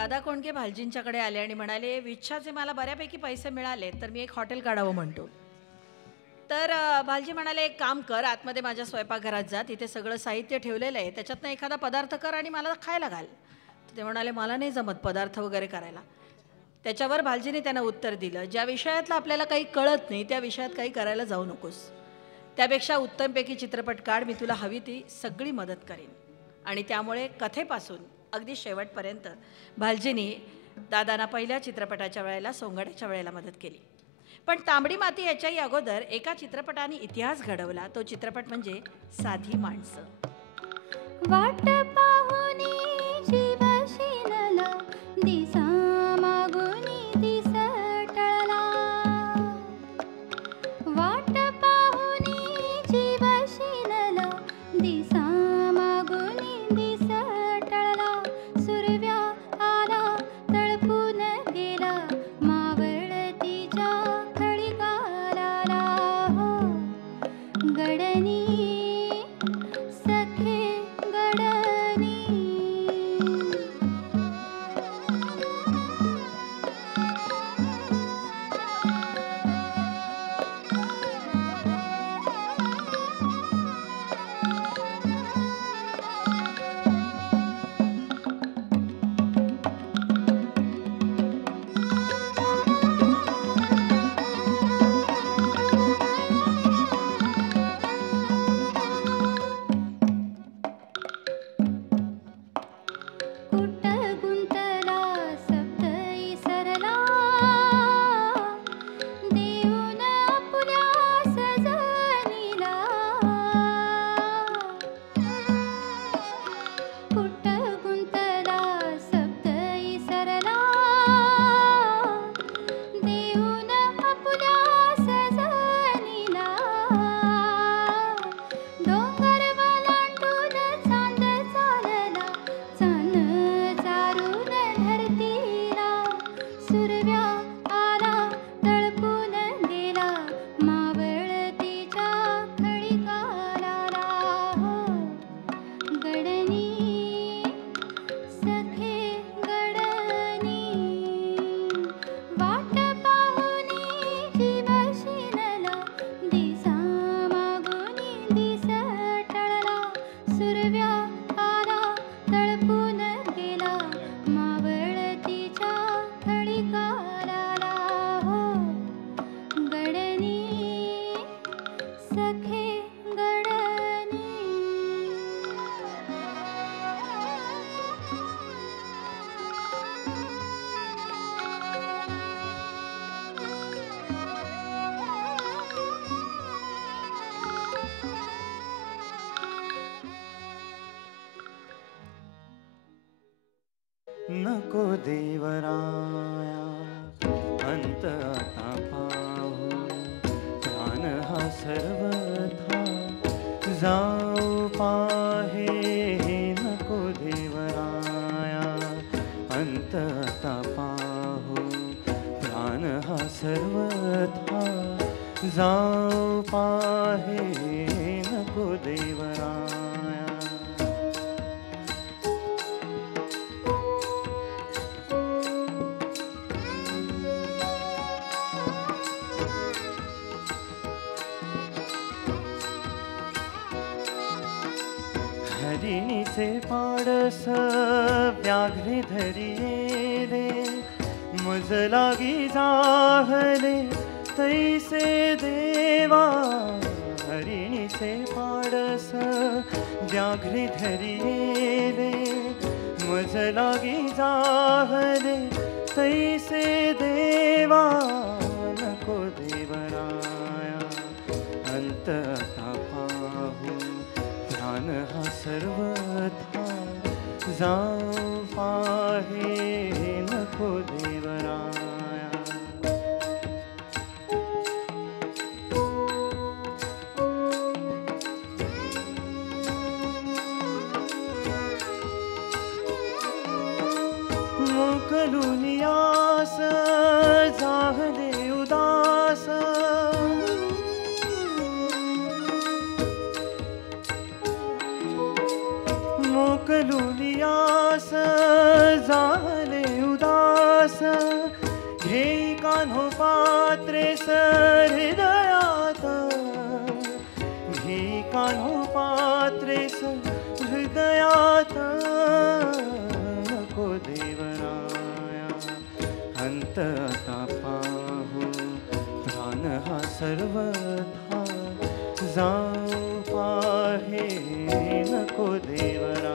दादा कोंडके भालजींच्याकडे आले आणि म्हणाले, विच्छाचे मला बऱ्यापैकी पैसे मिळाले तर मी एक हॉटेल काढावं म्हणतो. तर भालजी म्हणाले, एक काम कर, आतमध्ये माझ्या स्वयंपाकघरात जा, तिथे सगळं साहित्य ठेवलेलं आहे, त्याच्यातनं एखादा पदार्थ कर आणि मला खायला घाल. तर ते म्हणाले, मला नाही जमत पदार्थ वगैरे करायला. त्याच्यावर भालजीने त्यांना उत्तर दिलं, ज्या विषयातलं आपल्याला काही कळत नाही त्या विषयात काही करायला जाऊ नकोस. त्यापेक्षा उत्तमपैकी चित्रपट काढ, मी तुला हवी ती सगळी मदत करेन. आणि त्यामुळे कथेपासून अगदी शेवटपर्यंत भालजींनी दादांना पहिल्या चित्रपटाच्या वेळेला, सोंगाड्याच्या वेळेला मदत केली. पण तांबडी माती याच्याही अगोदर एका चित्रपटाने इतिहास घडवला. तो चित्रपट म्हणजे साधी माणसं. वाट पाहुनी जीव शिनला, दिसा मागुनी दिस टळला. वाट पाहुनी जीव शिनला, दिसा मागुनी दिस टळला. सुरव्या आला तळपून गेला, मावळतीच्या खळीगाला. हो गडनी सखे गडनी. कुट गुंतला सप्त इसरला, देऊन आपुल्या सजनीला. कुट गुंतला सप्त इसरला, देऊन आपुल्या सजनीला. डोंगर वलांडून चांद चालला, चान चारून धरतीला. सुरव्या आला तळपून गेला, मावळतीच्या खळीगाला. हो गडनी सखे गडनी. वाट पाहुनी जीव शिनला, दिसा मागुनी दिस टळला. सुरव्या आला तळपून गेला, मावळतीच्या खळीगाला. हो गडनी सखे गडनी. नको देवराया अंत आता पाहू, प्राण हा सर्वथा जाऊ पाहे. नको देवराया अंत आता पाहू, प्राण हा सर्वथा जाऊ पाहे. नको देवराया. हरिणीचे पाडस व्याघ्रे धरिले, मज लागी जाहले तैसे देवा. हरिणीचे पाडस व्याघ्रे धरिले, मज लागी जाहले तैसे देवा. नको देवराया अंत आता पाहू, प्राण हा सर्वथा जाऊ पाहे. नको देवराया. मोकलुनियास जाहले उदास, मोकलुनियास जाहले घेई कान्हो पात्रेस हृदयात घेई कान्हो पात्रेस हृदयात नको देवराया अंत आता पाहू प्राण हा सर्वथा जाऊ पाहे नको देवराया